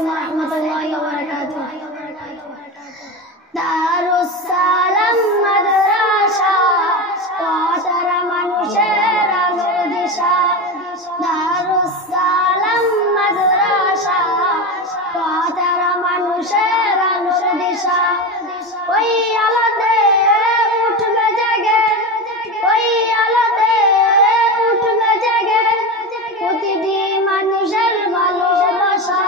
আলাইকুম ওয়া রাহমাতুল্লাহি ওয়া বারাকাতুহু। দারুস সালাম মাদ্রাসা পথের মানুষের আলোর দিশা। দারুস সালাম মাদ্রাসা পথের মানুষের আলোর দিশা। ওই আলোতে উঠবে জেগে, ওই আলোতে উঠবে জেগে প্রতিটি মানুষের ভালোবাসা।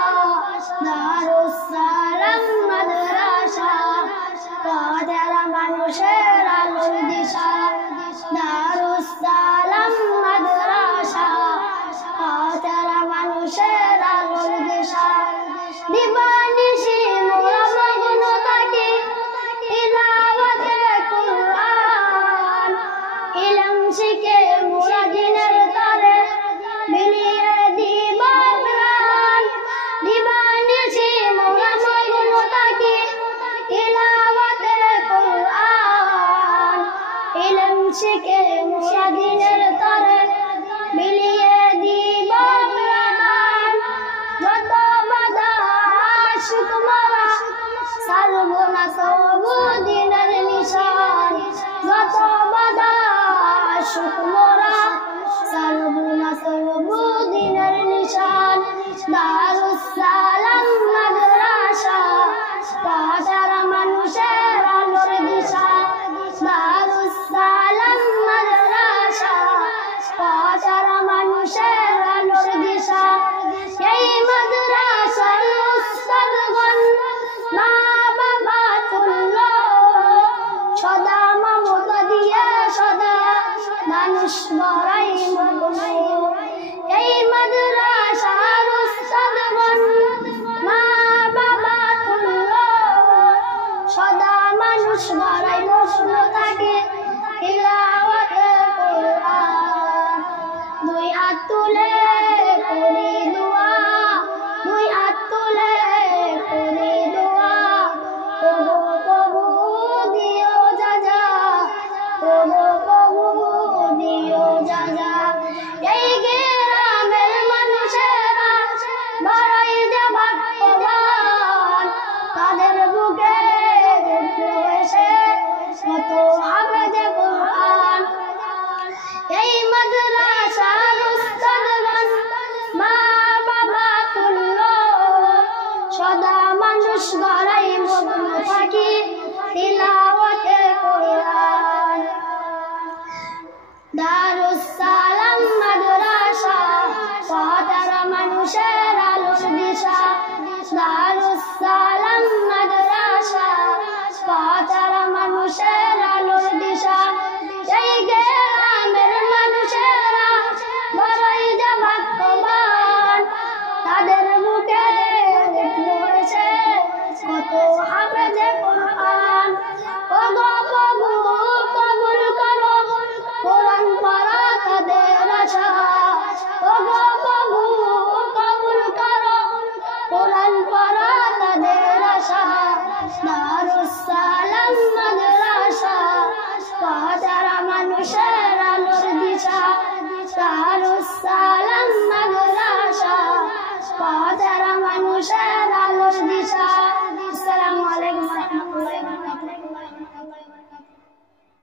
দারুস সালাম মাদ্রাসা পথের মানুষের আলোর দিশা। দারুস সালাম মাদ্রাসা পথের মানুষের আলোর দিশা। দিবানিশি মোরা মগ্ন থাকি তিলাওয়াতে কুরআন, ইলম শিখে মোরা দিনের তরে বিলিয়ে দিব প্রাণ। দিবানিশি মোরা মগ্ন থাকি তিলাওয়াতে কুরআন, ইলম শিখে মোরা দিনের তরে বিলিয়ে দিব প্রাণ। যত বাধা আসুক মোরা ছাড়ব না তবু দিনের নিশান। যত বাধা আসুক মোরা ছাড়ব না তবু দিনের নিশান। দারুস সালাম মাদ্রাসা পথের মানুষের আলোর দিশা। দারুস সালাম মাদ্রাসা পথের মানুষের আলোর দিশা। এই মাদ্রাসার উস্তাদগণ মা বাবা তুল্য, সদা মমতা দিয়ে সদা মানুষ গড়া